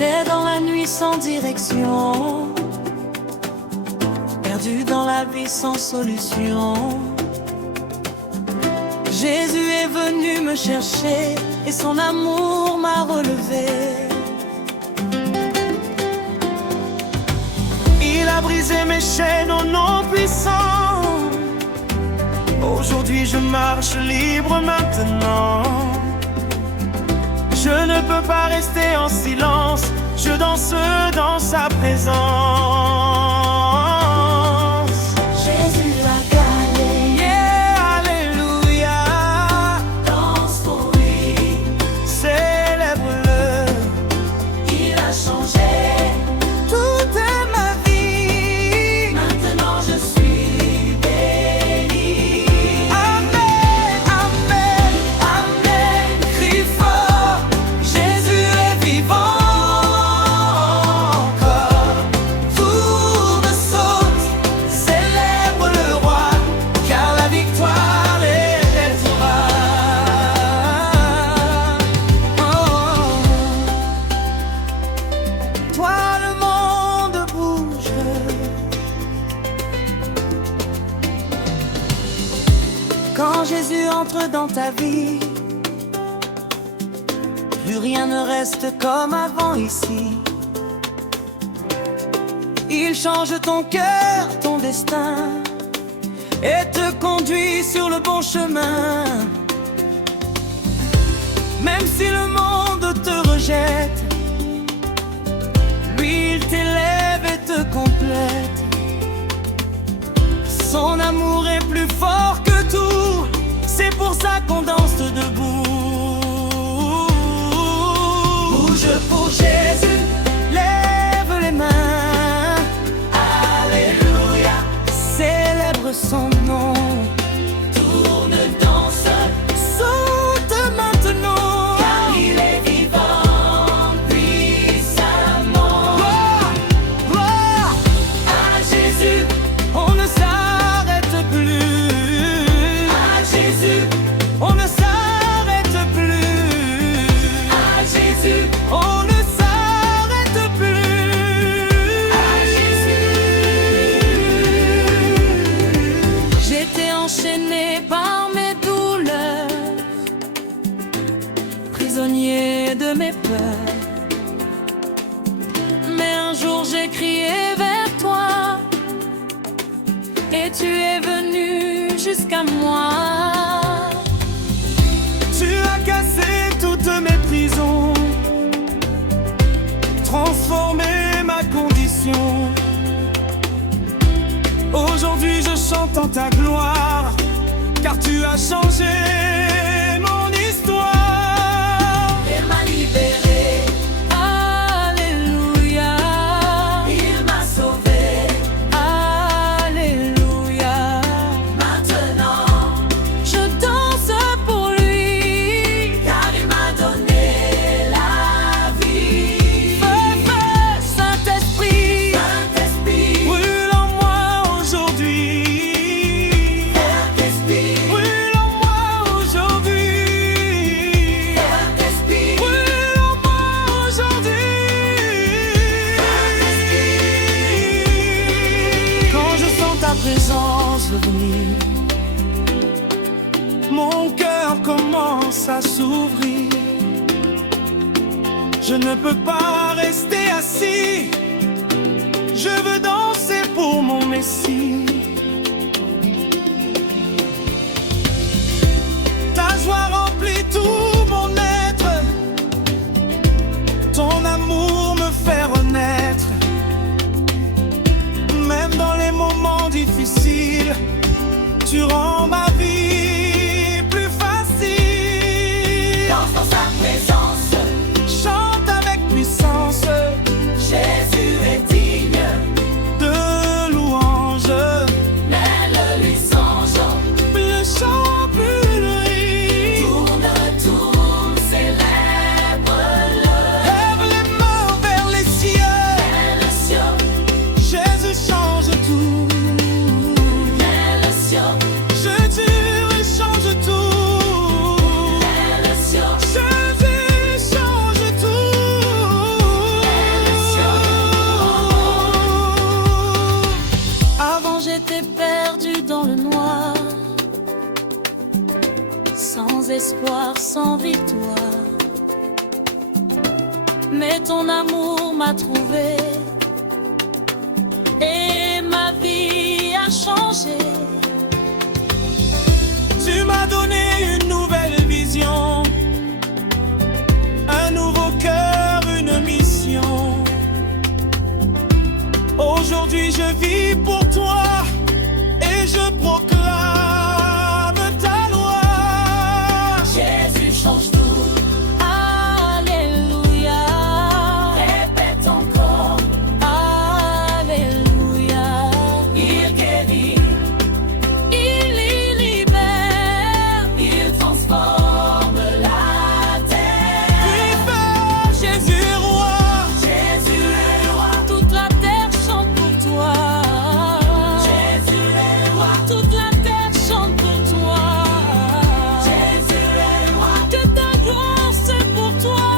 J'étais dans la nuit sans direction, perdu dans la vie sans solution. Jésus est venu me chercher et son amour m'a relevé. Il a brisé mes chaînes au nom puissant. Aujourd'hui je marche libre maintenant. Je ne peux pas rester en silence, je danse dans sa présence. Jésus a gagné, Yeah, alléluia. danse pour lui, Célèbre-le. il a changé Toute ma vie. Maintenant je suis béni. Amen, amen, Amen, crie fort. Jésus est vivant encore. Tout me saute, célèbre le roi, car la victoire est toi. Toi le monde bouge. Quand Jésus entre dans ta vie, plus rien ne reste comme avant ici. Il change ton cœur, ton destin, et te conduit sur le bon chemin. Même si le monde te rejette, lui il t'élève et te complète. Son amour est plus fort que tout, c'est pour ça qu'on danse debout. Bouge pour Jésus, lève les mains, Alléluia. célèbre son nom. Tourne, danse, saute maintenant, Car il est vivant puissamment. Gloire, gloire À Jésus, on ne s'arrête plus. à Jésus, On ne s'arrête plus. à Jésus, On ne s'arrête plus. à Jésus. J'étais enchaîné par mes douleurs, prisonnier de mes peurs. Mais un jour j'ai crié vers toi, et tu es venu jusqu'à moi. Tu as cassé toutes mes prisons, transformé ma condition. Aujourd'hui je chante en ta gloire, car tu as changé mon histoire. Il m'a libéré, alléluia. Il m'a sauvé, alléluia. Maintenant, je danse pour lui, car il m'a donné la vie. Feu, Saint-Esprit, Saint-Esprit, Brûle en moi aujourd'hui, Saint-Esprit, brûle en moi aujourd'hui, Saint-Esprit, brûle en moi aujourd'hui. Quand je sens ta présence venir, mon cœur commence à s'ouvrir. Je ne peux pas rester assis, je veux danser pour mon Messie. Ta joie remplit tout mon être, ton amour me fait renaître. Même dans les moments difficiles, tu rends ma vie plus facile. danse dans sa présence. Chante avec puissance, Jésus est digne, de louanges. sans espoir, sans victoire. Mais ton amour m'a trouvé et ma vie a changé. Tu m'as donné une nouvelle vision, un nouveau cœur, une mission. Aujourd'hui je vis pour toi et je proclame ta loi. Jésus change tout. Alléluia. Répète encore. Alléluia. Il guérit. Il libère. Il transforme la terre. Puis fais Jésus est roi. Jésus est roi. Toute la terre chante pour toi. Jésus est roi. Toute la terre chante pour toi. Jésus est roi. Que ta gloire c'est pour toi.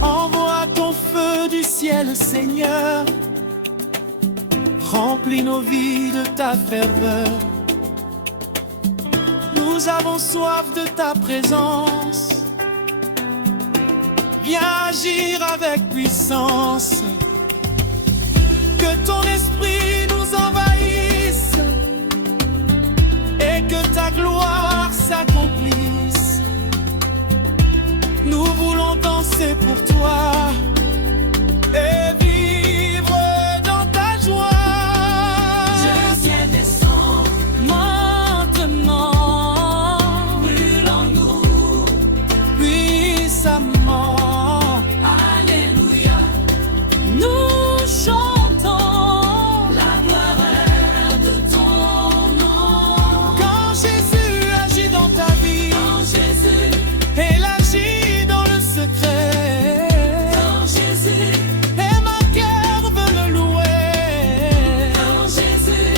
Envoie ton feu du ciel, Seigneur. Remplis nos vies de ta ferveur. Nous avons soif de ta présence. Viens agir avec puissance. Que ton esprit nous envahisse et que ta gloire s'accomplisse. Nous voulons danser pour toi et vivre dans ta joie. Je viens descendre maintenant. Brûle en nous. Puissamment, Alléluia. Nous chantons la gloire de ton nom. quand Jésus agit dans ta vie, Quand Jésus, il agit dans le secret. quand Jésus, Et ma cœur veut le louer. quand Jésus,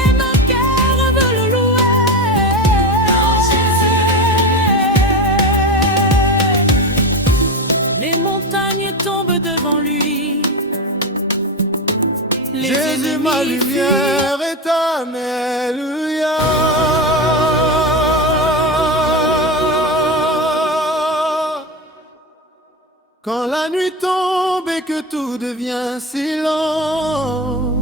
et mon cœur veut le louer. Quand Jésus, les montagnes tombent devant lui. Les Jésus, ennemis ma fuient. lumière est Alléluia. Quand la nuit tombe et que tout devient silence,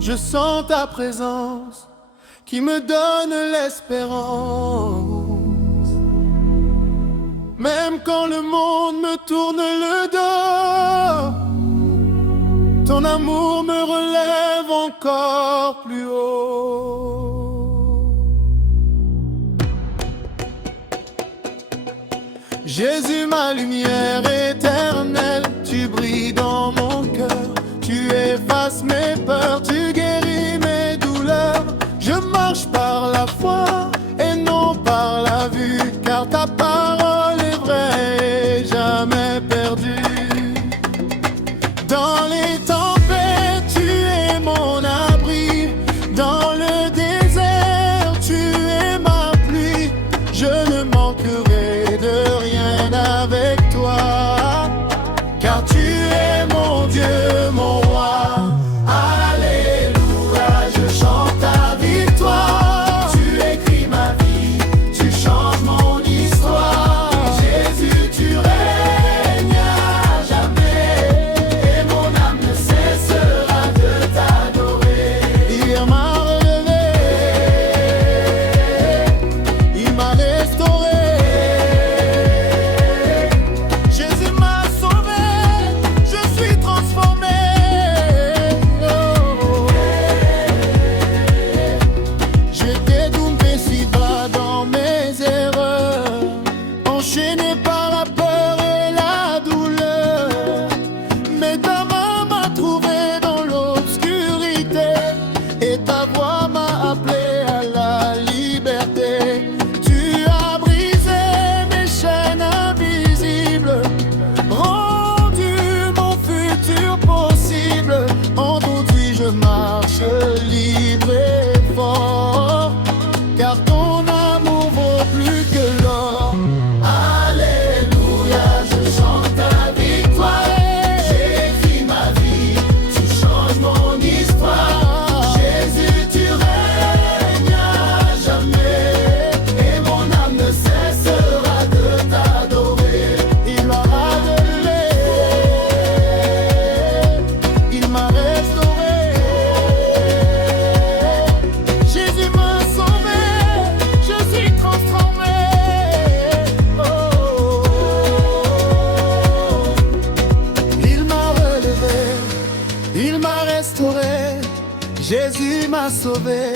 je sens ta présence qui me donne l'espérance. Même quand le monde me tourne le dos, ton amour me relève encore plus haut. Jésus, ma lumière éternelle, tu brilles dans mon cœur. Tu effaces mes peurs, tu guéris mes douleurs. Je marche par la foi et non par la vue, car ta parole est vraie et jamais perdue. Dans les tempêtes, tu es mon abri. Dans le désert, tu es ma pluie. Je ne manquerai de rien avec toi, car tu es mon Dieu, mon roi. Alléluia, je chante ta victoire. Tu écris ma vie, tu changes mon histoire. Jésus, tu règnes à jamais, et mon âme ne cessera de t'adorer. Il m'a relevé, il m'a restauré. Jésus m'a sauvé, je suis transformé. Oh. J'étais tombé si bas dans mes erreurs, enchaîné par la peur et la douleur. Mais ta main m'a trouvé dans l'obscurité, et ta voix m'a appelé à la liberté. Tu as brisé mes chaînes invisibles, rendu mon futur possible. Aujourd'hui je marche libre et fort, car ton amour vaut plus que l'or. Alléluia, je chante ta victoire. J'écris ma vie, tu changes mon histoire. Jésus m'a sauvé,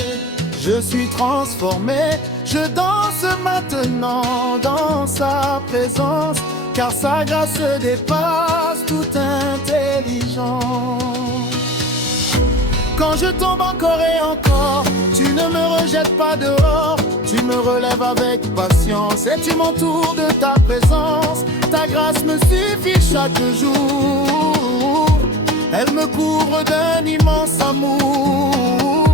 je suis transformé. Je danse maintenant dans sa présence, car sa grâce dépasse toute intelligence. Quand je tombe encore et encore, tu ne me rejettes pas dehors. Tu me relèves avec patience et tu m'entoures de ta présence. Ta grâce me suffit chaque jour. Elle me couvre d'un immense amour.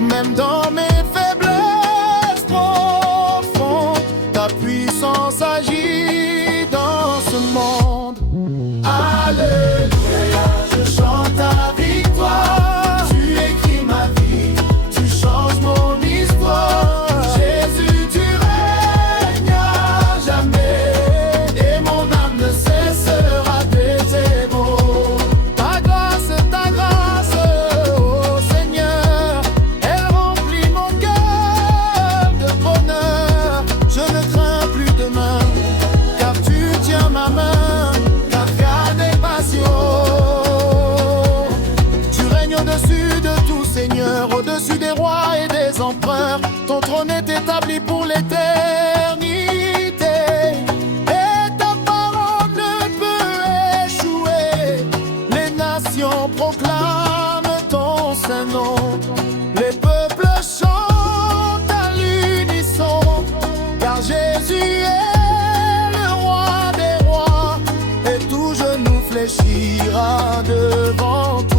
Même dans mes faiblesses profondes, ta puissance agit dans ce monde. Alléluia, je chante ta victoire. Tu écris ma vie, tu changes mon histoire. Jésus, tu règnes à jamais, et mon âme ne cessera de tes mots. Ta grâce, oh Seigneur, elle remplit mon cœur de bonheur. Je ne crains plus demain, car tu tiens ma main. Au-dessus des rois et des empereurs, ton trône est établi pour l'éternité. Et ta parole ne peut échouer. Les nations proclament ton saint nom. Les peuples chantent à l'unisson, car Jésus est le roi des rois, et tout genou fléchira devant toi.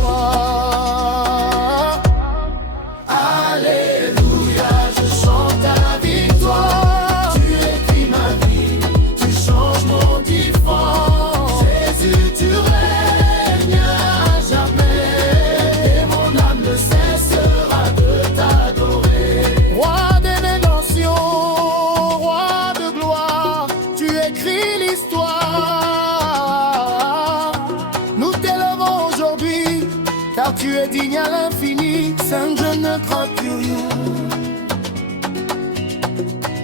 Car tu es digne à l'infini, Saint, je ne crains plus rien.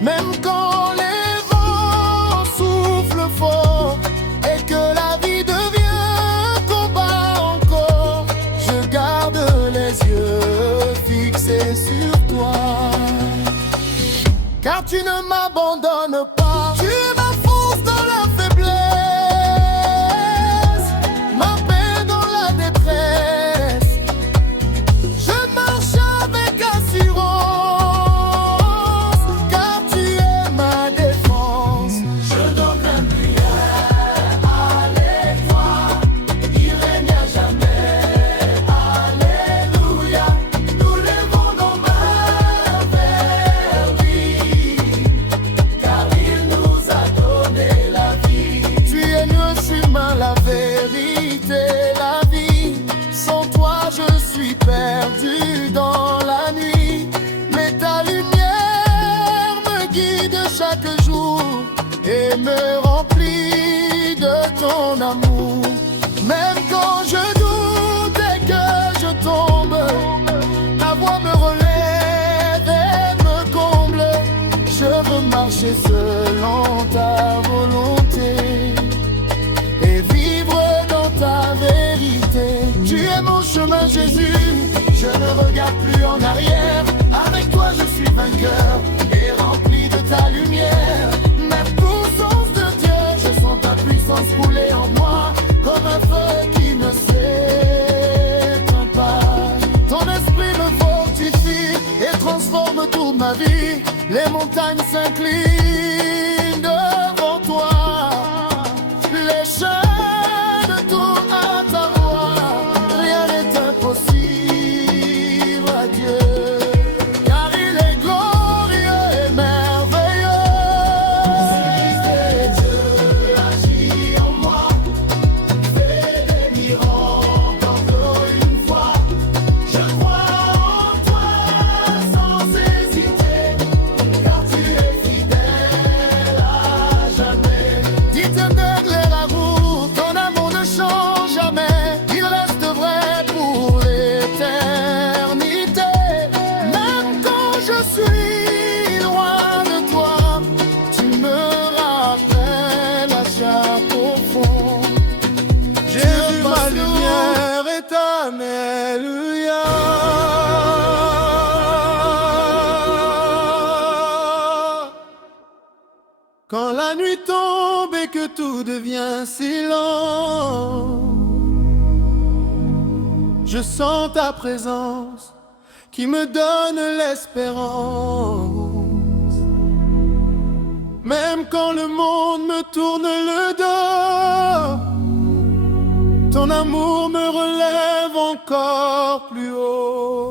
Même quand les vents soufflent fort et que la vie devient combat encore, je garde les yeux fixés sur toi. Car tu ne m'abandonnes pas, tu ma force dans la faiblesse, ma paix dans la détresse. Perdu dans la nuit, mais ta lumière me guide chaque jour et me remplit de ton amour. Même quand je doute et que je tombe, ta voix me relève et me comble. Je veux marcher selon ta volonté et vivre dans ta vérité. Tu es mon chemin, Jésus, je ne regarde plus en arrière. Avec toi je suis vainqueur et rempli de ta lumière. Ma puissance de Dieu, je sens ta puissance couler en moi comme un feu qui ne s'éteint pas. Ton esprit me fortifie et transforme toute ma vie. Les montagnes s'inclinent devant toi. Les chaînes tournent à ta voix. Rien n'est impossible à Dieu, car il est glorieux et merveilleux. Dieu agit en moi, fait des miracles encore une fois. Je crois en toi sans hésiter, car tu es fidèle la nuit tombe et que tout devient silence, je sens ta présence qui me donne l'espérance. Même quand le monde me tourne le dos, ton amour me relève encore plus haut.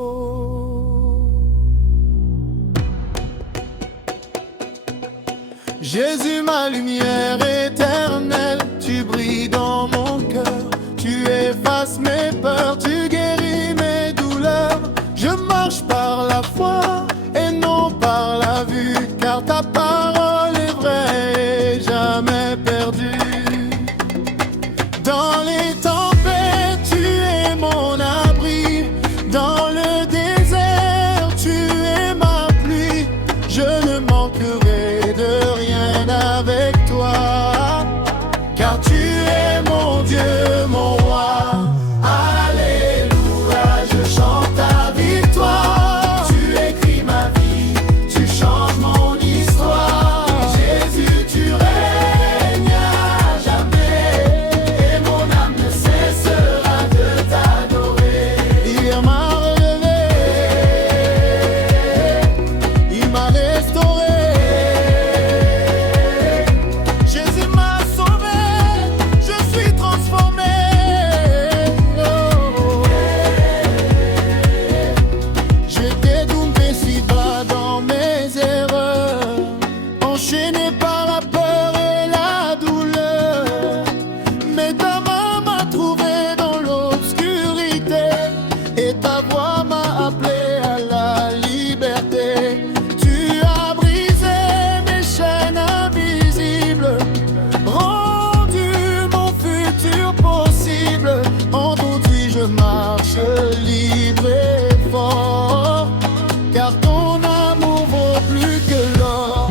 Jésus, ma lumière éternelle, tu brilles dans mon cœur, tu effaces mes peurs, tu guéris mes douleurs. Je marche par la foi et non par la vue, car ta parole est vraie et jamais perdue. Dans les tempêtes, tu es mon abri. Dans le désert, tu es ma pluie. Je ne manquerai de rien avec toi, car tu es mon Dieu, mon roi. Alléluia, je chante ta victoire. Tu écris ma vie, tu changes mon histoire. Jésus, tu règnes à jamais, et mon âme ne cessera de t'adorer. Il m'a relevé, il m'a restauré. Jésus m'a sauvé, je suis transformé. J'étais tombé si bas dans mes erreurs, enchaîné par la peur et la douleur. Mais ta main m'a trouvé dans l'obscurité, et ta voix m'a appelé à la liberté. Tu as brisé mes chaînes invisibles, rendu mon futur possible. En ton puits je marche libre et fort, car ton amour vaut plus que l'or.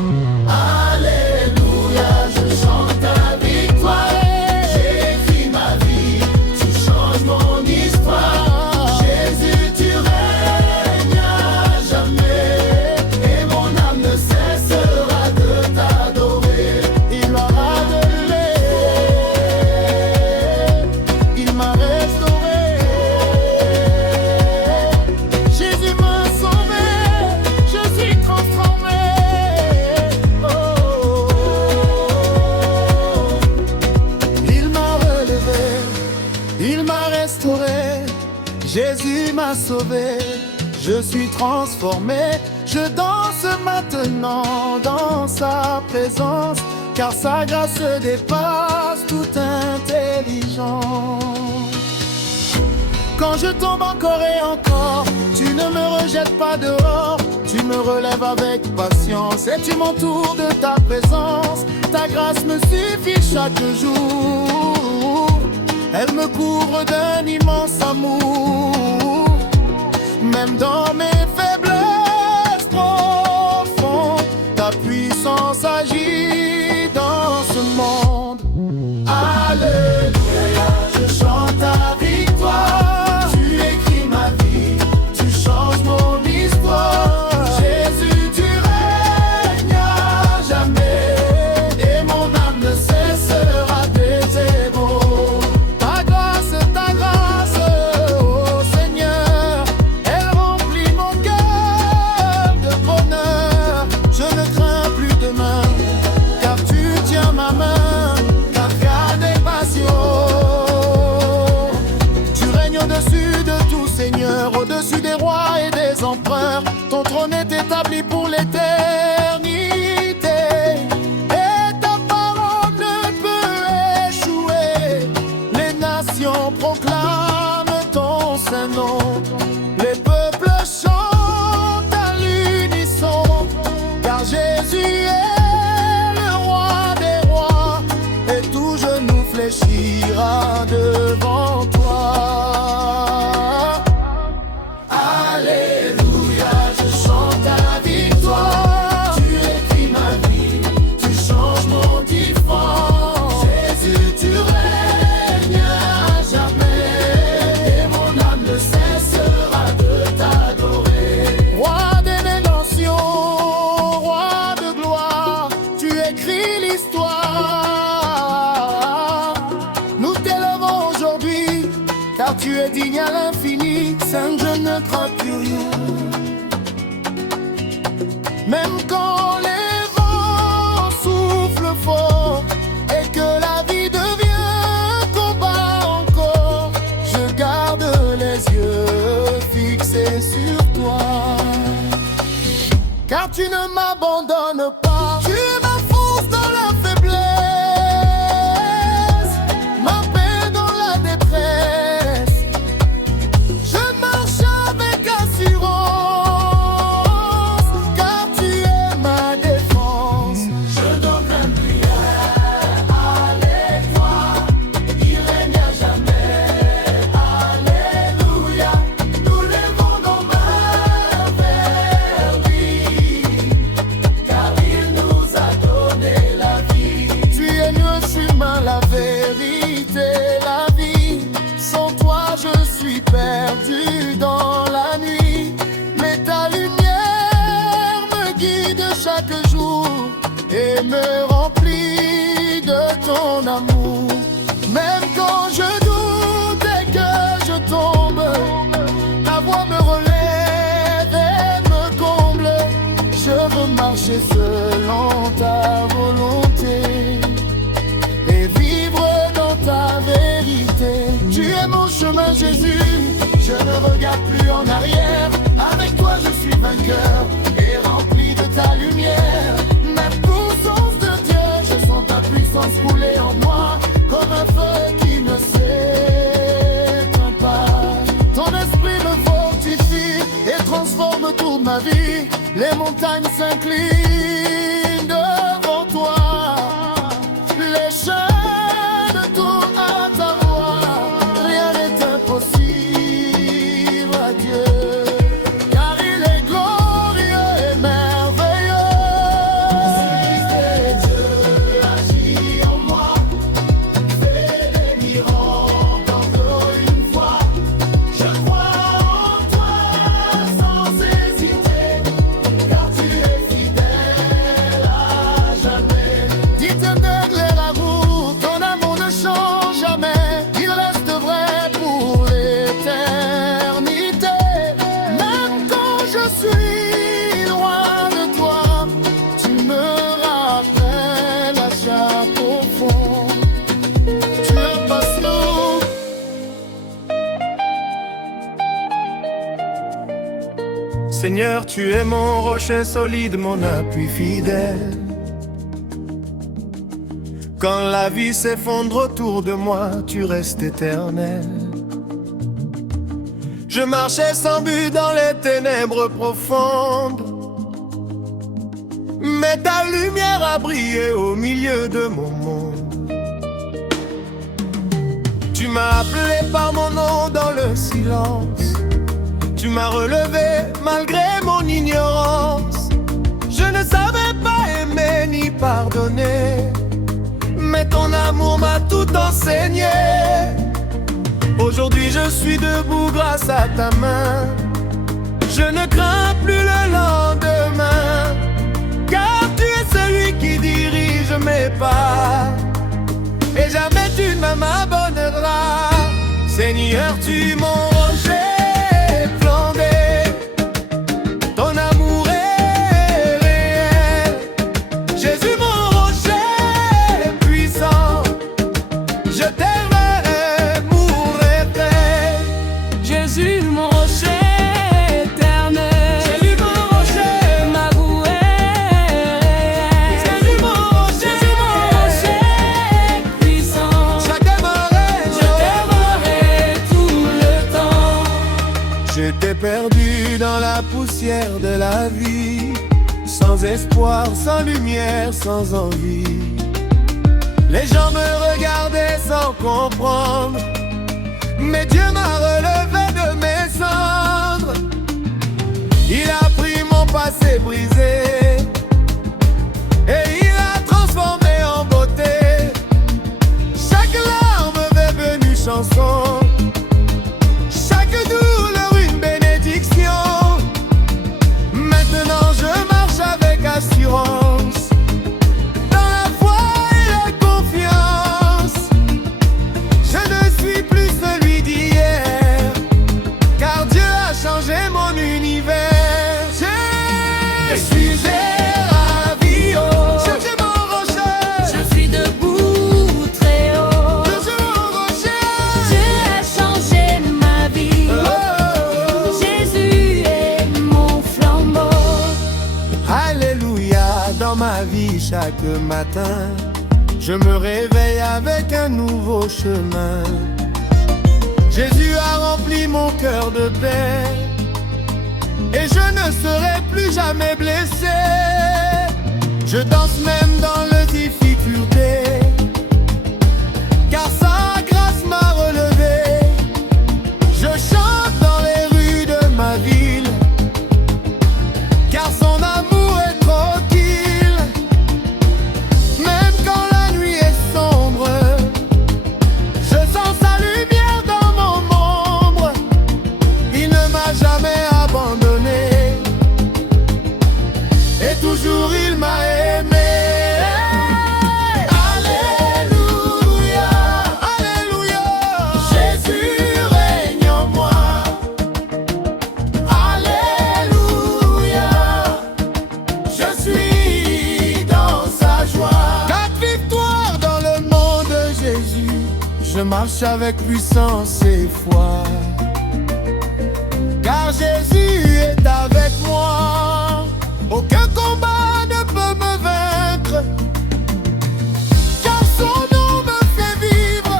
Alléluia, je chante ta victoire. J'écris ma vie, tu changes mon histoire. Jésus, tu règnes à jamais, et mon âme ne cessera de t'adorer. Il m'a relevé, il m'a restauré. Jésus m'a sauvé, je suis transformé. Oh. Il m'a relevé, il m'a restauré. Jésus m'a sauvé, je suis transformé. Je danse maintenant dans sa présence, car sa grâce dépasse toute intelligence. Quand je tombe encore et encore, tu ne me rejettes pas dehors. Tu me relèves avec patience et tu m'entoures de ta présence. Ta grâce me suffit chaque jour, elle me couvre d'un immense amour. Même dans mes faiblesses profondes, ta puissance agit dans ce monde. Alléluia, je chante ta victoire. Tu écris ma vie, tu changes mon histoire. Jésus, tu règnes à jamais, et mon âme ne cessera de t'aimer. Ta grâce, oh Seigneur, elle remplit mon cœur de bonheur. Je ne crains plus demain, car tu tiens ma main, car rien n'est passion. Tu règnes au-dessus de tout, Seigneur, au-dessus des rois et des empereurs. Ton trône est établi pour l'éternité, et ta parole ne peut échouer. Les nations proclament ton saint nom, les peuples chantent à l'unisson, car Jésus est le roi des rois, et tout genou fléchira devant toi. Alléluia, je chante ta victoire. Tu écris ma vie, tu changes mon histoire. Jésus, tu règnes à jamais, et mon âme ne cessera de t'adorer. Roi des nations, roi de gloire, tu écris l'histoire. Même quand les vents soufflent fort et que la vie devient combat encore, je garde les yeux fixés sur toi. Car tu ne m'abandonnes pas, tu es ma force dans la faiblesse, ma paix dans la détresse. Je marche avec assurance, car tu es ma défense. Je donne un prière, alléluia, il règne à jamais, alléluia. Nous levons nos mains vers lui, car il nous a donné la vie. Tu es le chemin, la vérité, la vie. Sans toi je suis perdu dans la nuit, mais ta lumière me guide chaque jour et me remplit de ton amour. Même quand je doute et que je tombe, ta voix me relève et me comble. Je veux marcher selon ta volonté et vivre dans ta vérité. Tu es mon chemin, Jésus, je ne regarde plus en arrière. Avec toi je suis vainqueur et rempli de ta lumière. Ma puissance de Dieu, je sens ta puissance couler en moi comme un feu qui ne s'éteint pas. Ton esprit me fortifie et transforme toute ma vie. Les montagnes s'inclinent devant toi, les chaînes tournent à ta voix. Rien n'est impossible à Dieu, car il est glorieux et merveilleux. Si Dieu agit en moi, fais des miracles encore une fois. Je crois en toi sans hésiter, car tu es fidèle à jamais. D'éternel la route, ton amour ne change jamais. Il reste vrai pour l'éternité. Même quand je suis loin de toi, tu me rappelles à chaque fond. Tu es patient. Seigneur, tu es mon rocher solide, mon appui fidèle. Quand la vie s'effondre autour de moi, tu restes éternel. Je marchais sans but dans les ténèbres profondes, mais ta lumière a brillé au milieu de mon monde. Tu m'as appelé par mon nom dans le silence. Tu m'as relevé malgré mon ignorance. Je ne savais pas aimer ni pardonner, mais ton amour m'a tout enseigné. Aujourd'hui je suis debout grâce à ta main. Je ne crains plus le lendemain, car tu es celui qui dirige mes pas, et jamais tu ne m'abandonneras. Seigneur, tu es mon rocher flambé, ton amour est réel. Jésus mon rocher puissant, je t'aimerai pour l'éternel. Jésus mon rocher éternel, Jésus mon rocher, ma bouée réelle. Jésus mon rocher puissant, je t'aimerai, je t'aimerai tout le temps. J'étais perdu dans la poussière de la vie, sans espoir, sans lumière, sans envie. Les gens me regardaient sans comprendre, mais Dieu m'a relevé de mes cendres. Il a pris mon passé brisé et il a transformé en beauté. Chaque larme est devenue chanson, chaque douleur une bénédiction. Maintenant je marche avec assurance, dans la foi et la confiance. Je ne suis plus celui d'hier, chaque matin, je me réveille avec un nouveau chemin. Jésus a rempli mon cœur de paix, et je ne serai plus jamais blessé. Je danse même dans les difficultés, car sa grâce m'a relevé. Je chante dans les rues de ma ville, car son amour est tranquille. Même quand la nuit est sombre, je sens sa lumière dans mon ombre. Il ne m'a jamais abandonné, et toujours il m'a aimé. Alléluia, Alléluia, Jésus règne en moi. Alléluia, je suis dans sa joie. 4 victoires dans le nom de Jésus, je marche avec puissance et foi, car Jésus est avec moi. Aucun combat ne peut me vaincre, car son nom me fait vivre.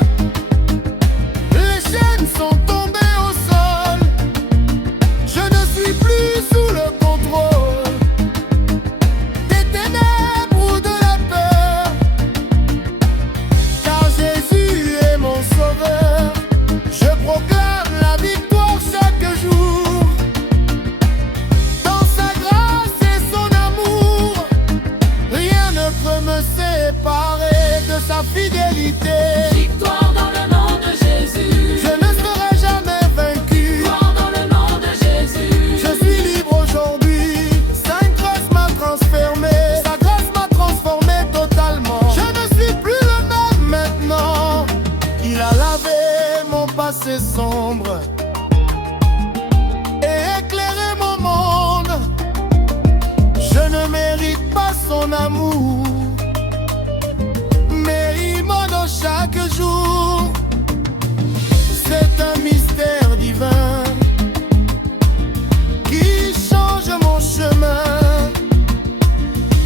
Les chaînes sont tombées au sol, je ne suis plus sous le contrôle des ténèbres ou de la peur, car Jésus est mon sauveur. Je proclame la victoire chaque jour. Dans sa grâce et son amour, rien ne peut me séparer de sa fidélité. Victoire dans le nom de Jésus. Je ne serai jamais vaincu. Victoire dans le nom de Jésus. Je suis libre aujourd'hui. Sa grâce m'a transformé. Sa grâce m'a transformé totalement. Je ne suis plus le même maintenant. Il a lavé mon passé sombre et éclairé mon monde. Je ne mérite pas son amour, mais il m'en donne chaque jour. C'est un mystère divin qui change mon chemin.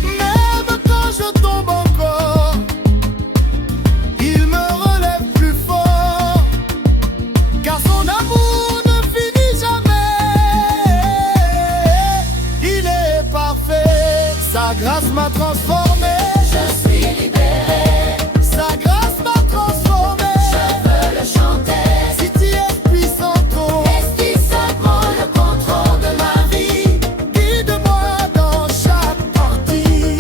Même quand je tombe encore, il me relève plus fort, car son amour ne finit jamais. Il est parfait, sa grâce m'a transformé. Je suis libéré. Sa grâce m'a transformé. Je veux le chanter. Si tu es puissant, oh, Esprit Saint prend le contrôle de ma vie. guide-moi dans chaque partie.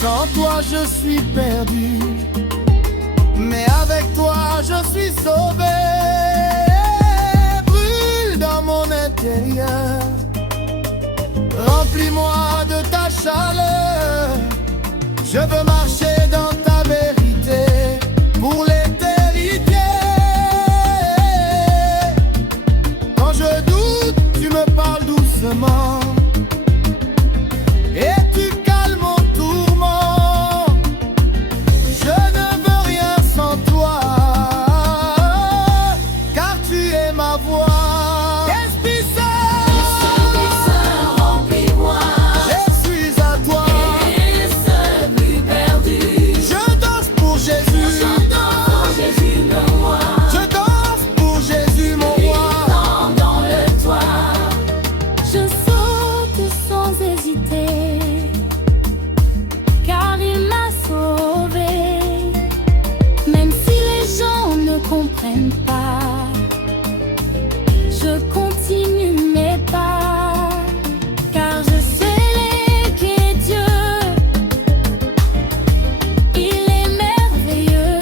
Sans toi je suis perdu, mais avec toi je suis sauvé. Brûle dans mon intérieur, remplis-moi de ta chaleur. Je veux marcher dans ta vérité pour l'éternité. Quand je doute, tu me parles doucement et tu calmes mon tourment. Je ne veux rien sans toi, car tu es ma voix. Esprit Saint, Remplis-moi. je suis à toi. Et seul plus perdu. Je danse pour Jésus. J'entends Jésus le roi. Je danse pour Jésus mon roi. Dans le toit. Je saute sans hésiter, car il m'a sauvé. Même si les gens ne comprennent pas, je continue mes pas, car je sais qu'est Dieu. Il est merveilleux.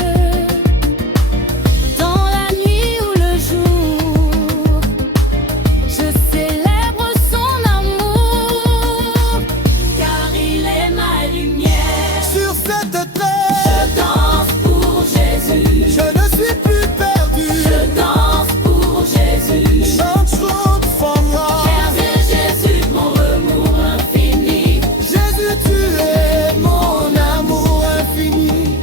Dans la nuit ou le jour, je célèbre son amour, car il est ma lumière. Sur cette Je terre, danse pour Jésus. je ne suis plus perdu. Je danse pour Jésus. Chante, chante, femme-moi. Car c'est Jésus mon amour infini. Jésus, tu es mon amour infini,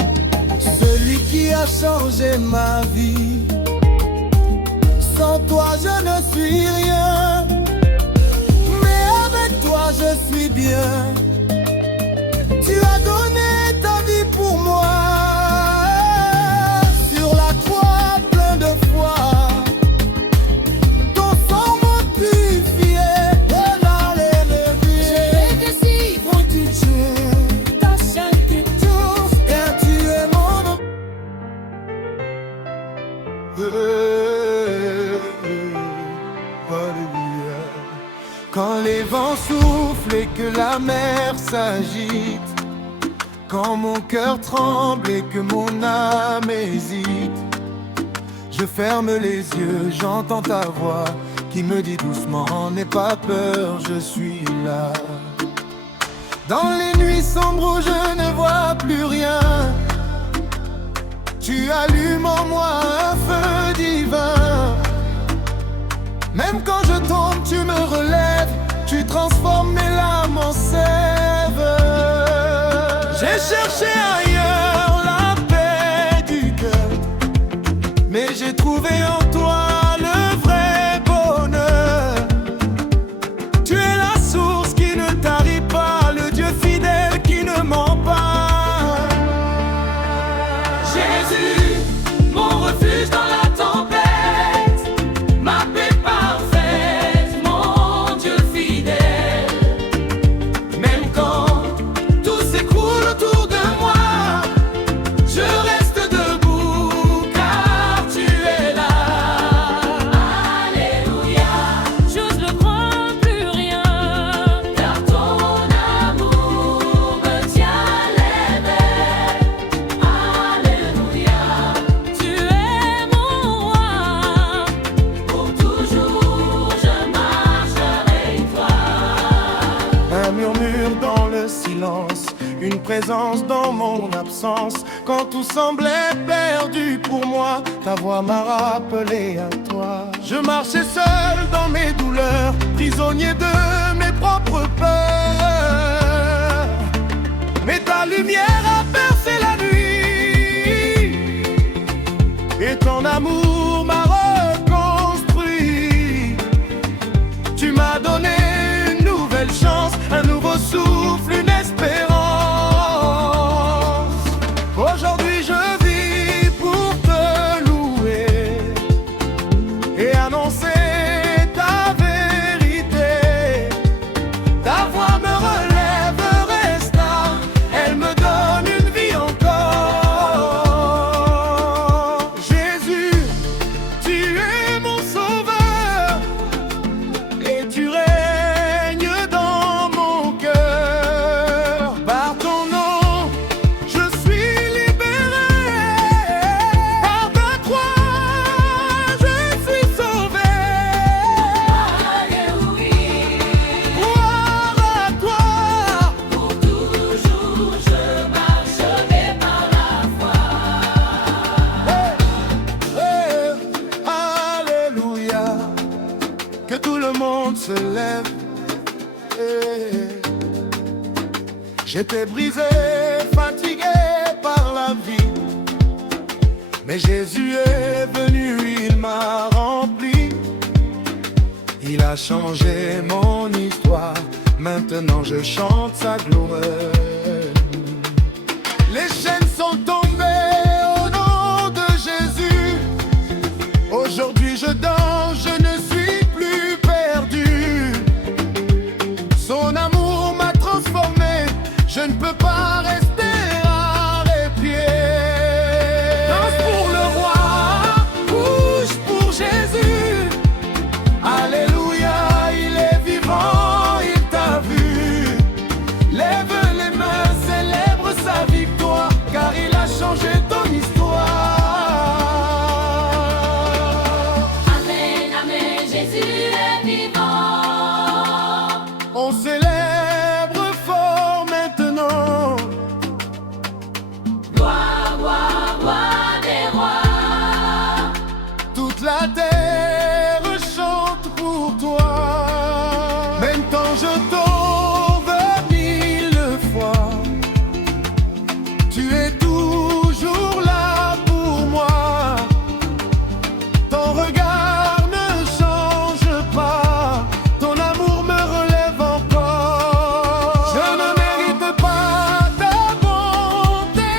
celui qui a changé ma vie. Sans toi je ne suis rien, mais avec toi je suis bien. Quand les vents soufflent et que la mer s'agite, quand mon cœur tremble et que mon âme hésite, je ferme les yeux, j'entends ta voix qui me dit doucement, n'aie pas peur, je suis là. Dans les nuits sombres où je ne vois plus rien, tu allumes en moi un feu divin. Même quand je tombe, tu me relèves, tu transformes mes larmes en sève. J'ai cherché ailleurs la paix du cœur, mais j'ai trouvé en toi le vrai bonheur. Tu es la source qui ne tarit pas, le Dieu fidèle qui ne ment pas. Jésus, mon refuge dans la tempête, ma paix parfaite, mon Dieu fidèle. Même quand tout s'écroule autour de moi, je reste debout car tu es là. Alléluia, j'ose ne croire plus rien, car ton amour me tient l'éveil. Alléluia, tu es mon roi, pour toujours je marche avec toi. Un murmure dans le silence, une présence dans mon absence. Quand tout semblait perdu pour moi, ta voix m'a rappelé à toi. Je marchais seul dans mes douleurs, prisonnier de mes propres peurs. Mais ta lumière a percé la nuit, et ton amour m'a reconstruit. Tu m'as donné une nouvelle chance, un nouveau souffle, une espérance. Aujourd'hui je vis pour te louer et annoncer ta vérité. Ta voix me relève, restaure, elle me donne une vie encore. Jésus, tu es mon sauveur et tu règnes dans mon cœur. Par ton nom, je suis libéré. Par ta croix, je suis sauvé. Alléluia, Gloire à toi. pour toujours je marcherai par la foi. Alléluia. Que tout le monde se lève. J'étais brisé, fatigué par la vie, mais Jésus est venu, il m'a rempli. Il a changé mon histoire, maintenant je chante sa gloire. Les chaînes sont tombées au nom de Jésus. Aujourd'hui je danse, je ne suis plus perdu. Son amour m'a transformé, je ne peux pas rester arrêté. Danse pour le roi, bouge pour Jésus. Alléluia, il est vivant, il t'a vu. Lève les mains, célèbre sa victoire, car il a changé ton histoire. Amen, amen, Jésus est vivant. On célèbre fort maintenant. Gloire, gloire, gloire des rois. Toute la terre chante pour toi. Même quand je tombe 1000 fois, tu es toujours là pour moi. Ton regard ne change pas, ton amour me relève encore. Je ne mérite pas ta bonté,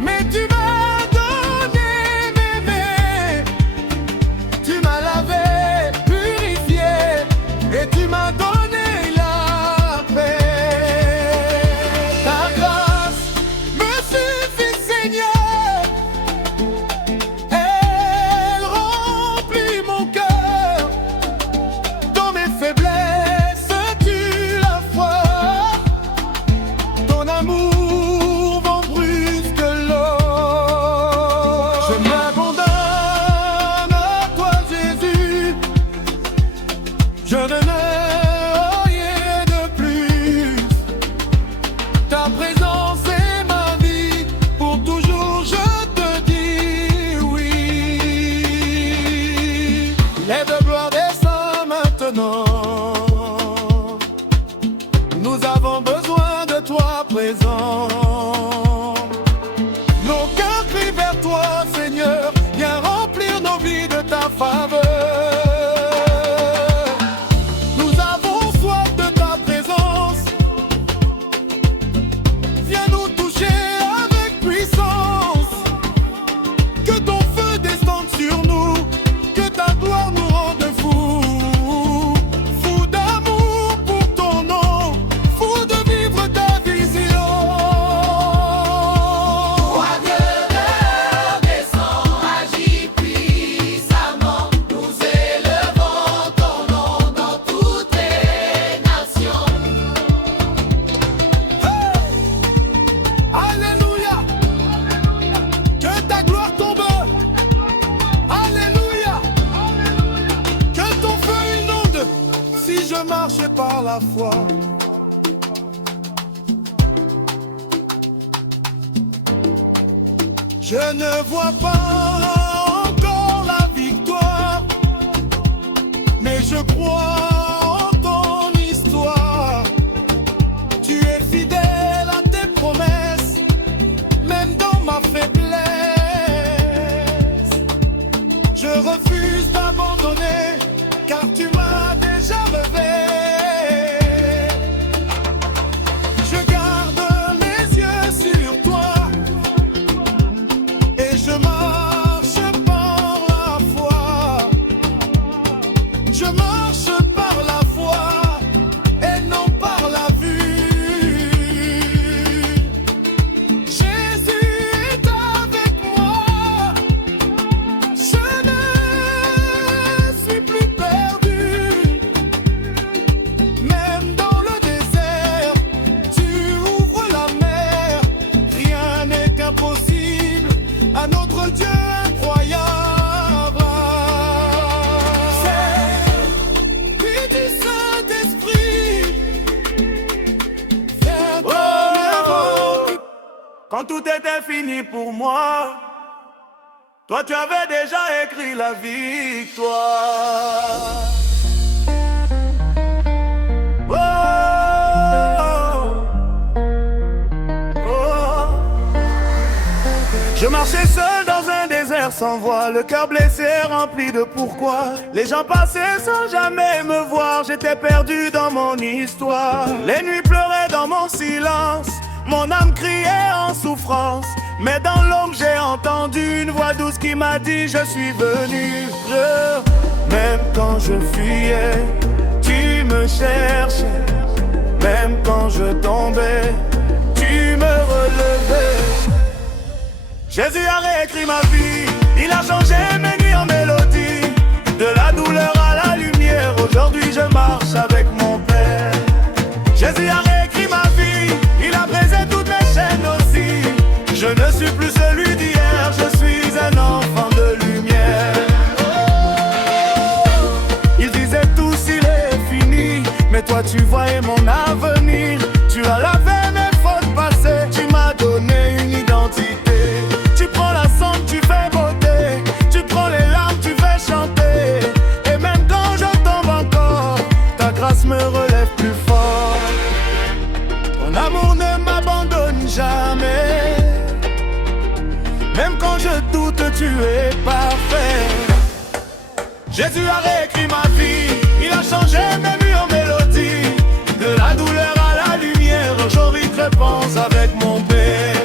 mais tu m'as donné bébé. Tu m'as lavé, purifié, et tu et de gloire descend maintenant. Nous avons besoin de toi présent. Nos cœurs crient vers toi, Seigneur, viens remplir nos vies de ta faveur. Nous avons soif de ta présence, viens nous toucher avec puissance. Que ton feu descende sur nous, que ta gloire nous rende fous. Fous d'amour pour ton nom, fous de vivre ta vision. Roi de l'heure descend, agis puissamment. Nous élevons ton nom dans toutes les nations. Alléluia, que ta gloire tombe. Alléluia, que ton feu inonde. Si je marchais par la foi, je ne vois pas encore la victoire, mais je crois en ton histoire. Tu es fidèle à tes promesses, même dans ma faiblesse. Je refuse d'abandonner, car tu m'as déjà relevé. Je garde les yeux sur toi et je marche par la foi. Je marche par la foi et non par la vue. Jésus est avec moi, je ne suis plus perdu. Même dans le désert, tu ouvres la mer. Rien n'est impossible à notre Dieu incroyable. C'est du Saint-Esprit, viens comme Quand tout était fini pour moi, toi tu avais déjà écrit la victoire. Oh, oh, oh. Je marchais seul dans un désert sans voix, le cœur blessé rempli de pourquoi. Les gens passaient sans jamais me voir, j'étais perdu dans mon histoire. Les nuits pleuraient dans mon silence, mon âme criait en souffrance. Mais dans l'ombre j'ai entendu une voix douce qui m'a dit je suis venu. Même quand je fuyais, tu me cherchais. Même quand je tombais, tu me relevais. Jésus a réécrit ma vie, il a changé mes nuits en mélodie. De la douleur à la lumière, aujourd'hui je marche avec mon Père. Jésus a réécrit ma vie, il a brisé toutes mes chaînes aussi. Je ne suis plus celui d'hier, je suis un enfant de lumière. Ils disaient tous il est fini, mais toi tu voyais mon avenir. Tu as lavé mes fautes passées, tu m'as donné une identité. Tu prends la cendre, tu fais beauté. Tu prends les larmes, tu fais chanter. Et même quand je tombe encore, ta grâce me relève plus fort. Ton amour ne m'abandonne jamais. Même quand je doute, tu es parfait. Jésus a réécrit ma vie, il a changé mes nuits en mélodie. De la douleur à la lumière, aujourd'hui je pense avec mon Père.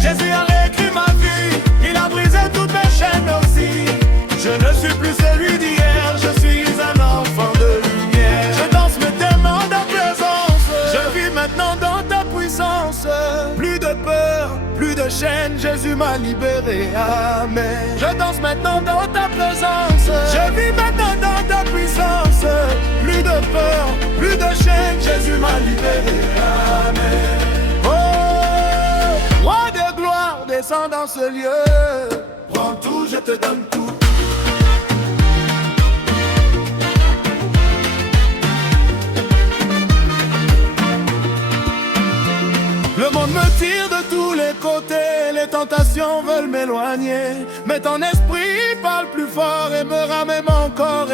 Jésus a réécrit ma vie, il a brisé toutes mes chaînes aussi. Je ne suis plus celui d'hier, je suis un enfant de lumière. Je danse maintenant dans ta présence, je vis maintenant dans ta puissance. Plus de peur, plus de chaînes, Jésus m'a libéré, amen. Je danse maintenant dans ta présence, je vis maintenant dans ta puissance. Plus de peur, plus de chaînes, Jésus m'a libéré, amen. Oh, roi de gloire, descends dans ce lieu. Prends tout, je te donne tout. Le monde me tire de tous les côtés, les tentations veulent m'éloigner. Mais ton esprit parle plus fort et me ramène encore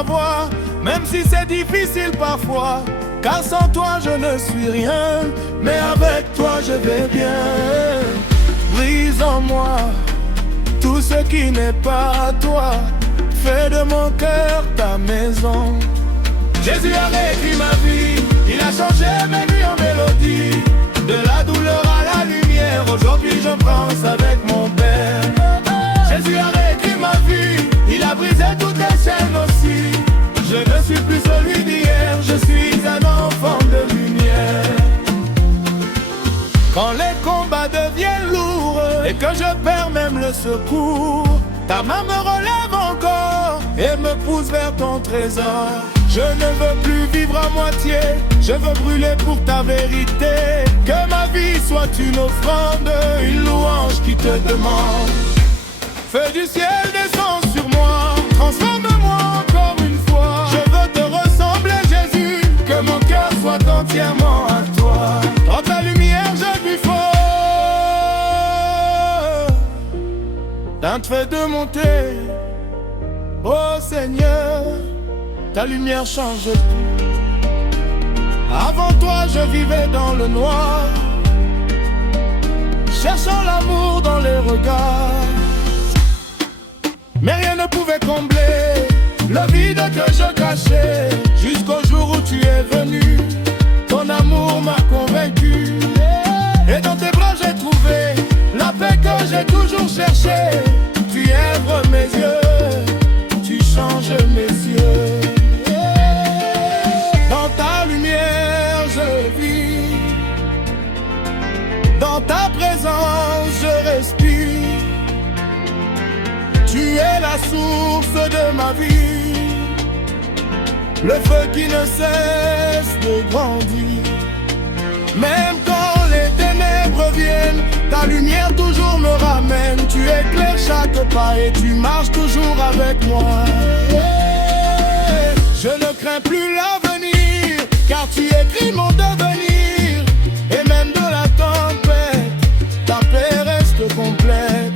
ta voix, même si c'est difficile parfois. Car sans toi je ne suis rien, mais avec toi je vais bien. Brise en moi tout ce qui n'est pas à toi. Fais de mon cœur ta maison. Jésus a réécrit ma vie, il a changé mes nuits en mélodie. De la douleur à la lumière, aujourd'hui je pense avec mon Père. Jésus a réécrit ma vie, il a brisé toutes les chaînes aussi. Je ne suis plus celui d'hier, je suis un enfant de lumière. Quand les combats deviennent lourds et que je perds même le secours, ta main me relève encore et me pousse vers ton trésor. Je ne veux plus vivre à moitié, je veux brûler pour ta vérité. Que ma vie soit une offrande, une louange qui te demande. Feu du ciel descend sur moi, transforme-moi encore une fois. Je veux te ressembler Jésus, que mon cœur soit entièrement à toi. Dans ta lumière je lui faut d'un feu de monter. Oh Seigneur, ta lumière change tout. Avant toi je vivais dans le noir, cherchant l'amour dans les regards. Mais rien ne pouvait combler le vide que je cachais. Jusqu'au jour où tu es venu, ton amour m'a convaincu. Et dans tes bras j'ai trouvé la paix que j'ai toujours cherchée. Tu ouvres mes yeux, tu changes mes yeux. Dans ta lumière je vis, dans ta présence je respire. Tu es la source de ma vie, le feu qui ne cesse de grandir. Même quand les ténèbres viennent, ta lumière toujours me ramène. Tu éclaires chaque pas et tu marches toujours avec moi. Je ne crains plus l'avenir, car tu écris mon devenir. Et même dans la tempête, ta paix reste complète.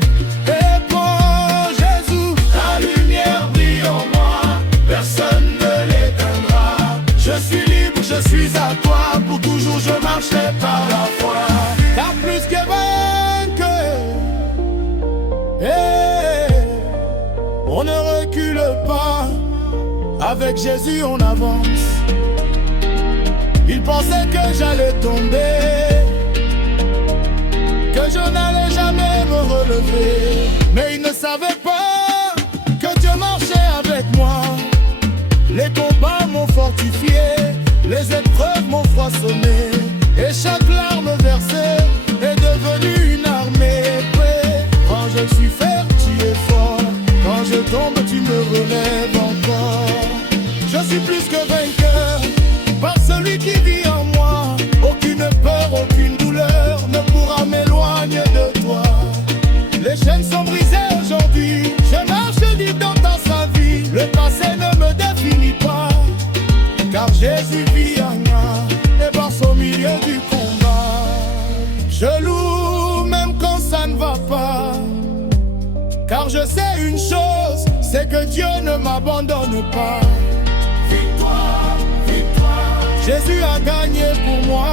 Et pour Jésus, ta lumière brille en moi, personne ne l'éteindra. Je suis libre, je suis à toi, pour toujours je marcherai par la foi. Car plus que vainqueur, on ne recule pas. Avec Jésus on avance. Il pensait que j'allais tomber, que je n'allais jamais me relever. Mais il ne savait pas que Dieu marchait avec moi. Les combats m'ont fortifié, les épreuves m'ont froissonné. Et chaque larme versée est devenue une armée prête. Quand je suis faible, tu es fort. Quand je tombe, tu me relèves encore. Je suis plus que vainqueur par celui qui vit en moi. Aucune peur, aucune douleur ne pourra m'éloigner de toi. Les chaînes sont brisées aujourd'hui, je marche libre dans ta sa vie. Le passé ne me définit pas, car Jésus vit en moi et passe au milieu du combat. Je loue même quand ça ne va pas, car je sais une chose, c'est que Dieu ne m'abandonne pas. Victoire, victoire, Jésus a gagné pour moi.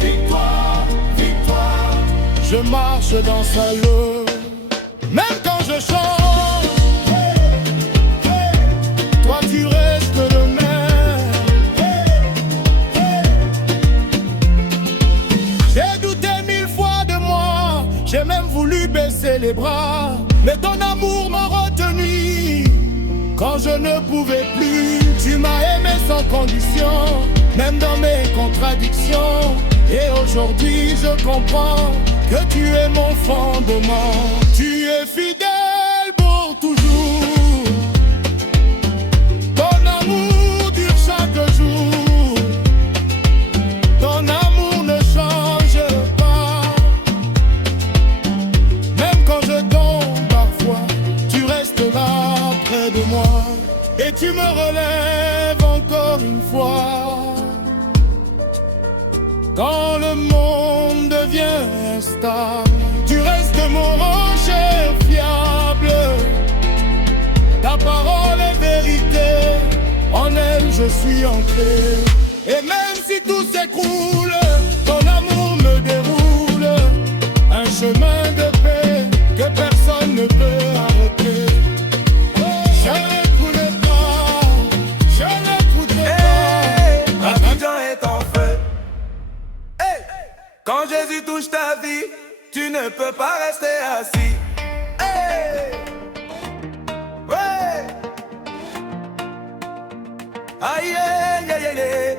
Victoire, victoire, je marche dans sa loi. Même quand je chante, toi tu restes le même. J'ai douté 1000 fois de moi, j'ai même voulu baisser les bras. Mais ton amour m'a retenu quand je ne pouvais plus. Tu m'as aimé sans condition, même dans mes contradictions. Et aujourd'hui je comprends que tu es mon fondement. Tu es fidèle pour toujours, ton amour dure chaque jour. Ton amour ne change pas, même quand je tombe parfois, tu restes là près de moi. Et tu me relèves encore une fois. Quand le monde devient instable, tu restes mon rocher fiable. Ta parole est vérité, je suis ancré. Et même si tout s'écroule, ton amour me déroule un chemin de paix que personne ne peut arrêter. Je n'écouterai pas, je n'écouterai pas. Abidjan est en feu. Hey. Quand Jésus touche ta vie, tu ne peux pas rester assis. Hey. Ouais. Aïe, aïe, aïe, aïe.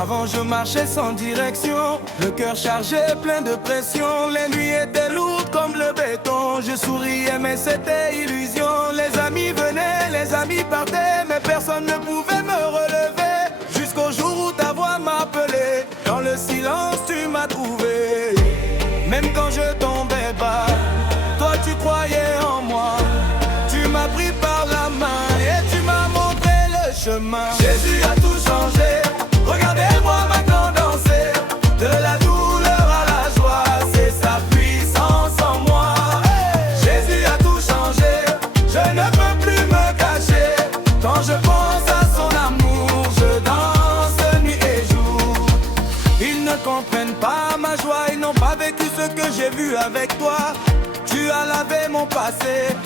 Avant je marchais sans direction, le cœur chargé, plein de pression. Les nuits étaient lourdes comme le béton. Je souriais mais c'était illusion. Les amis venaient, les amis partaient, mais personne ne pouvait me relever. Jusqu'au jour où ta voix m'appelait. Dans le silence tu m'as trouvé. Même quand je tombais bas, toi tu croyais en moi. Tu m'as pris par la main et tu m'as montré le chemin. Jésus a tout changé. Regardez-moi maintenant danser. De la douleur à la joie, c'est sa puissance en moi. Jésus a tout changé. Je ne peux plus me cacher. Quand je pense à son amour, je danse nuit et jour. Ils ne comprennent pas ma joie, ils n'ont pas vécu ce que j'ai vu avec toi. Tu as lavé mon passé,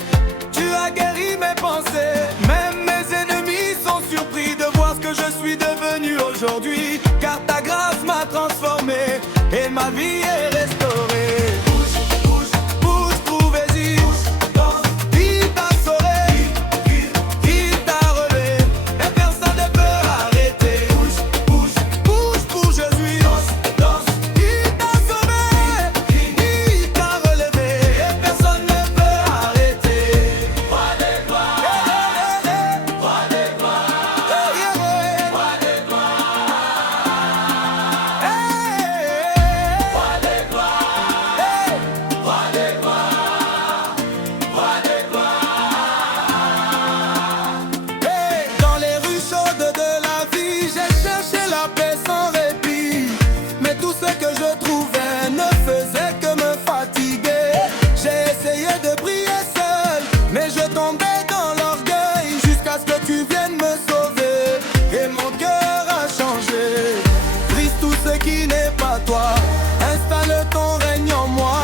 tu as guéri mes pensées. Même mes ennemis sont surpris de voir ce que je suis devenu aujourd'hui. Car ta grâce m'a transformé et ma vie est restaurée. Bouge, bouge, bouge, trouvez-y. Il t'a sauvé, il t'a relevé et personne ne peut arrêter. Bouge, bouge, bouge pour Jésus. Danse, il t'a sauvé, il t'a relevé et personne ne peut arrêter. Roi des gloires, roi des gloires, roi des gloires, roi des gloires, roi des gloires, roi des gloires. Dans les rues chaudes de la vie, j'ai cherché la paix sans répit. Mais tout ce que je trouvais ne faisait que me fatiguer. J'ai essayé de prier seul, mais je tombais dans l'orgueil. Jusqu'à ce que tu viennes me sauver, et mon cœur a changé. Brise tout ce qui n'est pas toi, installe ton règne en moi.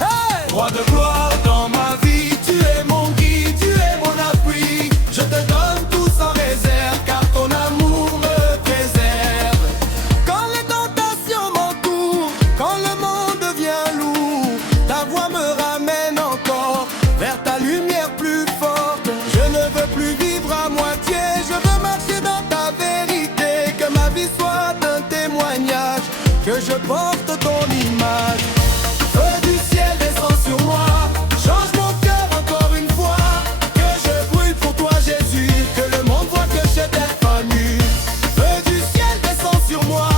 Hey! Roi de gloire dans ma vie, tu es mon guide, tu es mon appui. Je te donne tout sans réserve, car ton amour me préserve. Quand les tentations m'entourent, quand le monde devient lourd, ta voix me ramène encore vers ta lumière plus forte. Je ne veux plus vivre à moitié, je veux marcher dans ta vérité. Que ma vie soit un témoignage, que je porte ton image. Feu du ciel descend sur moi, change mon cœur encore une fois. Que je brûle pour toi Jésus, que le monde voit que je t'ai connu. Feu du ciel descend sur moi,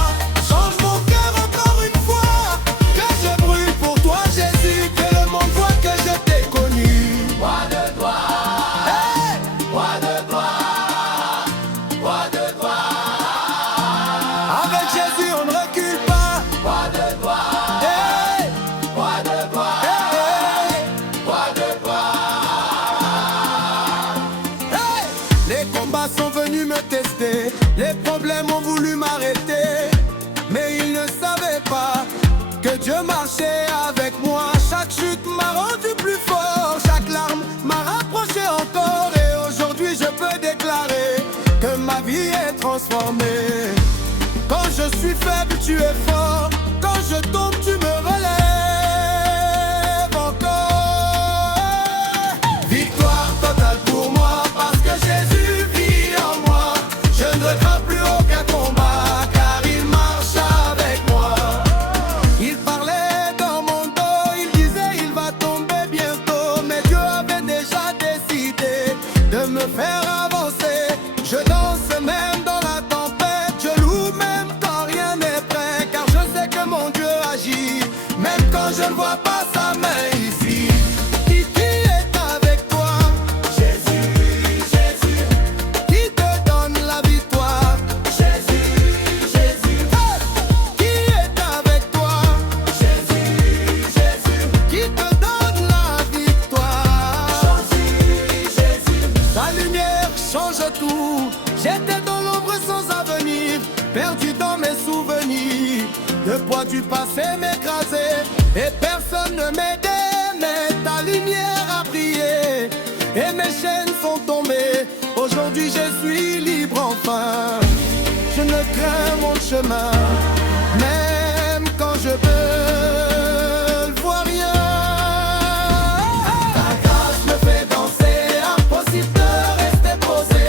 change mon cœur encore une fois. Que je brûle pour toi Jésus, que le monde voit que je t'ai connu. Roi de gloire, hey! Roi de gloire, roi de gloire. Avec Jésus on ne recule pas. Roi de gloire, hey! Roi de gloire, hey! Roi de gloire, hey! Les combats sont venus me tester, les problèmes ont voulu m'arrêter, mais ils ne savaient pas que Dieu marchait avec moi. Chaque chute m'a rendu plus fort, chaque larme m'a rapproché encore. Et aujourd'hui je peux déclarer que ma vie est transformée. Quand je suis faible, tu es fort. Quand je tombe, tu me relèves encore. Victoire totale pour moi, parce que Jésus vit en moi. Je ne crains plus aucun combat, car il marche avec moi. Il parlait dans mon dos, il disait il va tomber bientôt. Mais Dieu avait déjà décidé de me faire avancer. Je danse même dans la tempête, je loue même quand rien n'est prêt. Car je sais que mon Dieu agit, même quand je ne vois pas sa main ici. Qui est avec toi? Jésus, Jésus. Qui te donne la victoire? Jésus, Jésus. Hey! Qui est avec toi? Jésus, Jésus. Qui te donne la victoire? Jésus, Jésus. J'étais dans l'ombre sans avenir, perdu dans mes souvenirs. Le poids du passé m'écrasait et personne ne m'aidait. Mais ta lumière a brillé et mes chaînes sont tombées. Aujourd'hui je suis libre enfin. Je ne crains mon chemin, même quand je peux vois rien. Ta grâce me fait danser, impossible de rester posé.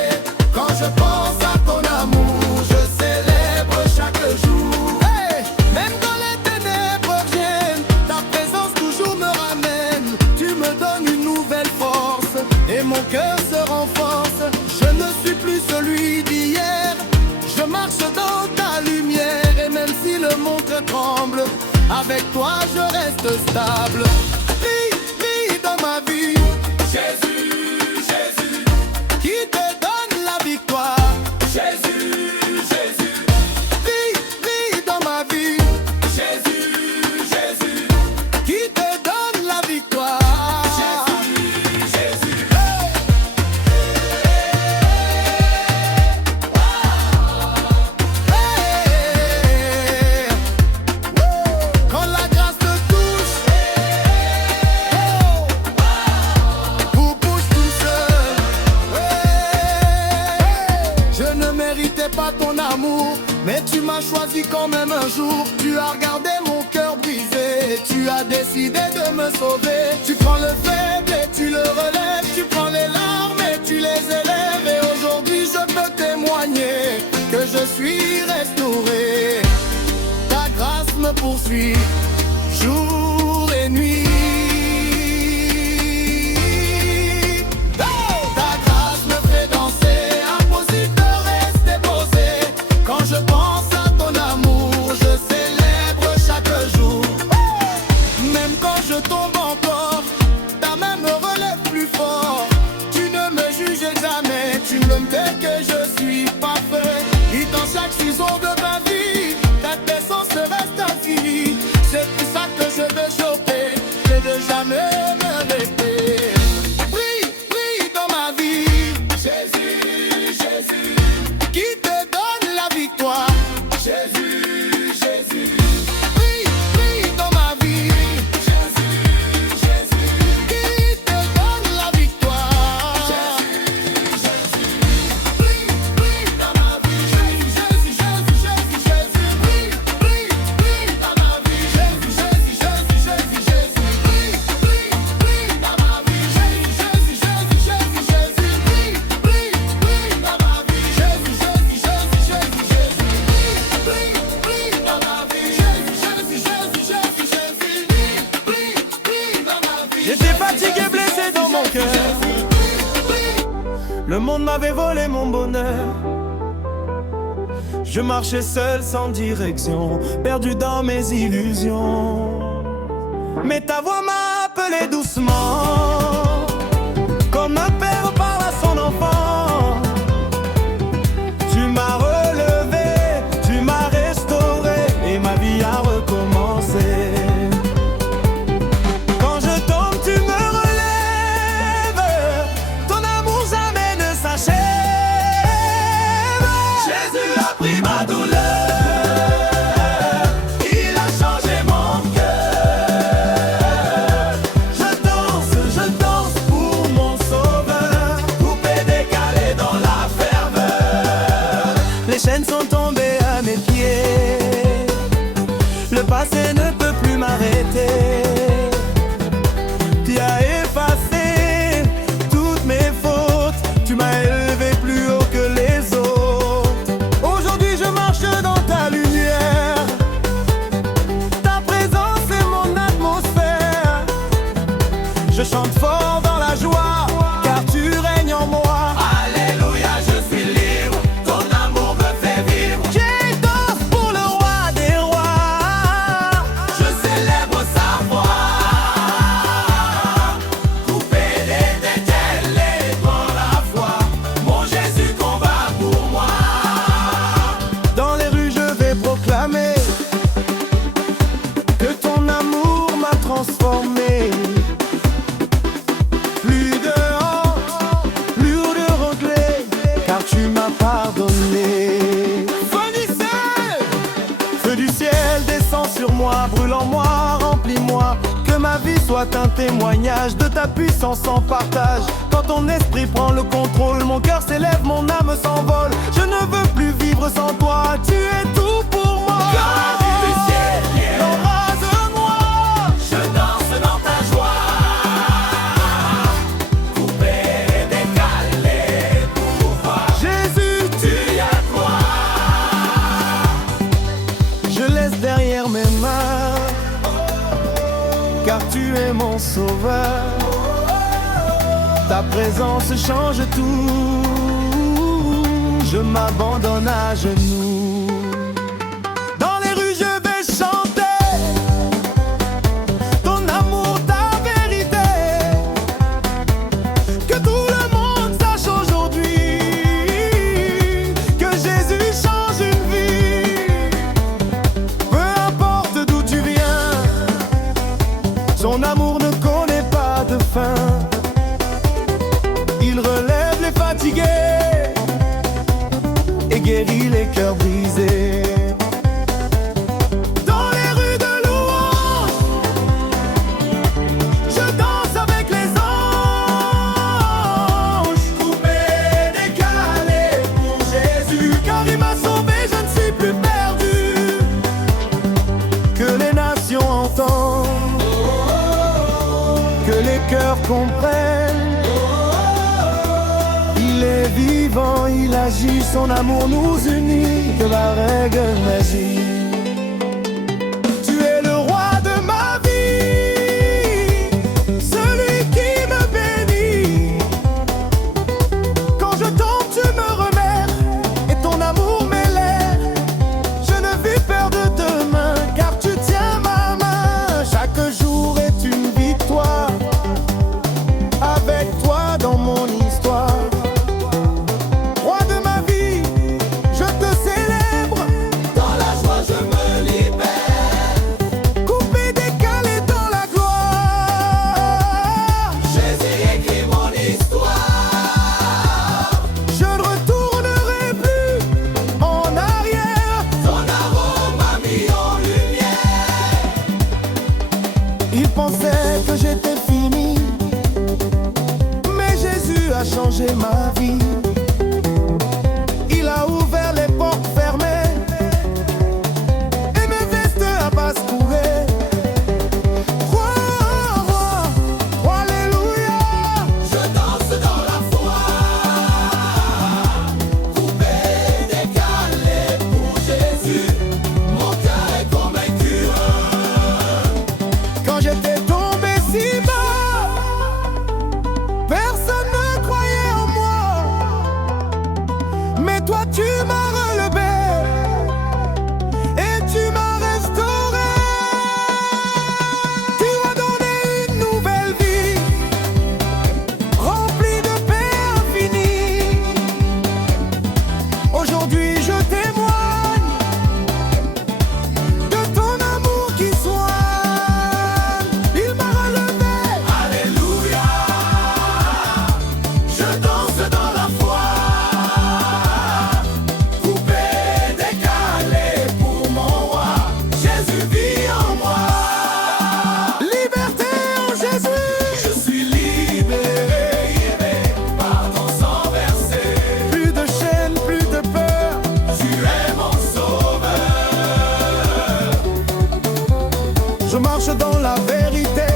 Quand je pense à ton amour, je célèbre chaque jour. Hey, même quand les ténèbres viennent, ta présence toujours me ramène. Tu me donnes une nouvelle force et mon cœur se renforce. Je ne suis plus celui d'hier. Je marche dans ta lumière et même si le monde tremble, avec toi je reste stable. Brille, brille dans ma vie, Jésus, Jésus, qui te donne la victoire. Jésus, Jésus, brille, brille dans ma vie, Jésus, Jésus, qui te donne la victoire. Jésus, Jésus. Quand la grâce te touche, tout bouge tout seul. Je ne méritais pas ton amour, mais tu m'as choisi quand même un jour. Tu as regardé mon cœur brisé, tu as décidé de me sauver. Tu prends le faible et tu le relèves, tu prends les larmes et tu les élèves. Et aujourd'hui je peux témoigner que je suis restauré. Ta grâce me poursuit jour et nuit. Ta grâce me fait danser, impossible de rester posé. Quand je pense à ton amour, je célèbre chaque jour. Même quand je tombe encore, ta main me relève plus fort. Tu ne me juges jamais, tu ne me dis que je suis parfait. Et dans chaque saison de ma vie, ta présence reste infinie. C'est pour ça que je veux choper et de jamais me répéter. Brille, brille dans ma vie, Jésus, Jésus, qui te donne la victoire. Jésus, Jésus, brille, brille dans ma vie, Jésus, Jésus, qui te donne la victoire. Jésus, Jésus, brille, brille dans ma vie, Jésus, Jésus, Jésus, Jésus, Jésus, brille, brille, brille dans ma vie, Jésus, Jésus, Jésus, Jésus, Jésus, brille, brille, brille dans ma vie, Jésus, Jésus, Jésus, Jésus, Jésus, brille, brille, brille dans ma vie, Jésus, Jésus, Jésus, Jésus, Jésus, brille, brille dans ma vie, Jésus, Jésus, Jésus, Jésus, Jésus, brille, brille dans ma vie. J'étais fatigué, blessé dans mon cœur. Le monde m'avait volé mon bonheur. Je marchais seul sans direction, perdu dans mes illusions. Mais ta voix m'a appelé doucement, comme un père parle à son enfant. Tu m'as relevé, tu m'as restauré et ma vie a recommencé. Quand je tombe, tu me relèves, ton amour jamais ne s'achève. Jésus a pris ma douleur, il a changé mon cœur. Je danse pour mon sauveur, coupé, décalé dans la ferveur. Les chaînes sont tombées à mes pieds, le passé ne peut plus m'arrêter. Tu as effacé toutes mes fautes, tu m'as élevé plus haut que les autres. Aujourd'hui je marche dans ta lumière, ta présence est mon atmosphère. Je chante fort dans la joie, car tu règnes en moi. Alléluia, je suis libre, ton amour me fait vivre. Je danse pour le roi des rois, je célèbre sa voix. Coupé les dételés dans la foi, mon Jésus combat pour moi. Dans les rues je vais proclamer que ton amour m'a transformé. Plus de honte, plus de regrets, car tu m'as pardonné. soit un témoignage de ta puissance en partage. Quand ton esprit prend le contrôle, mon cœur s'élève, mon âme s'envole. Je ne veux plus vivre sans toi, tu es tout pour moi. Comme du ciel, embrase-moi, je danse dans ta joie. Coupé, décalé pour voir. Jésus, Tu y as quoi? je laisse derrière mes mains, car tu es mon sauveur. Ta présence change tout, je m'abandonne à genoux. Dans les rues je vais chanter ton amour, ta vérité. Que tout le monde sache aujourd'hui que Jésus change une vie. Peu importe d'où tu viens, son amour ne connaît pas de fin. Il relève les fatigués et guérit les cœurs brisés. Dans les rues de louange, je danse avec les anges. Coupé, décalé pour Jésus. Car il m'a sauvé, je ne suis plus perdu. Que les nations entendent, que les cœurs comprennent. Il est vivant, il agit, son amour nous unit, que la règle magie. Tu es le roi de ma vie, celui qui me bénit. Quand je tombe, tu me remets, et ton amour m'élève. Je ne vis peur de demain, car tu tiens ma main. Chaque jour est une victoire, avec toi dans mon histoire. Roi de ma vie, je te célèbre. Dans la joie je me libère. Coupé, décalé dans la gloire. Jésus écrit mon histoire. Je ne retournerai plus en arrière. Ton arôme m'a mis en lumière. Il pensait que j'étais fini, mais Jésus a changé ma vie. Il a ouvert les portes fermées et mes vestes à basculer. Roi, roi, roi, alléluia. Je danse dans la foi. Coupé, décalé pour Jésus. Mon cœur est convaincu. Quand j'étais tombé si bas, personne ne croyait en moi. Mais toi tu m'as relevé et tu m'as restauré. Tu m'as donné une nouvelle vie, remplie de paix infinie. Aujourd'hui je témoigne de ton amour qui soigne. Il m'a relevé. Alléluia. Je danse dans la foi. Coupé, décalé pour mon roi. Jésus vit en moi. Liberté en Jésus. Je suis libéré par ton sang versé. Plus de chaînes, plus de peur. Tu es mon sauveur. Je marche dans la vérité,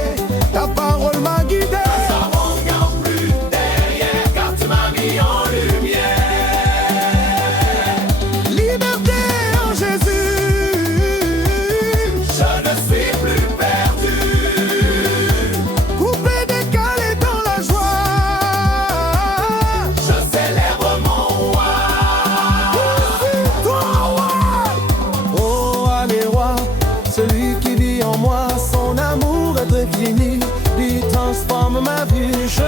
ta parole m'a guidé. Ça regarde plus derrière car tu m'as mis en lumière. Liberté en Jésus. Je ne suis plus perdu. Coupé, décalé dans la joie. Je célèbre mon roi. Toi, roi. Oh, allez, roi, celui qui vit en moi, son amour est infini, il transforme ma vie. Je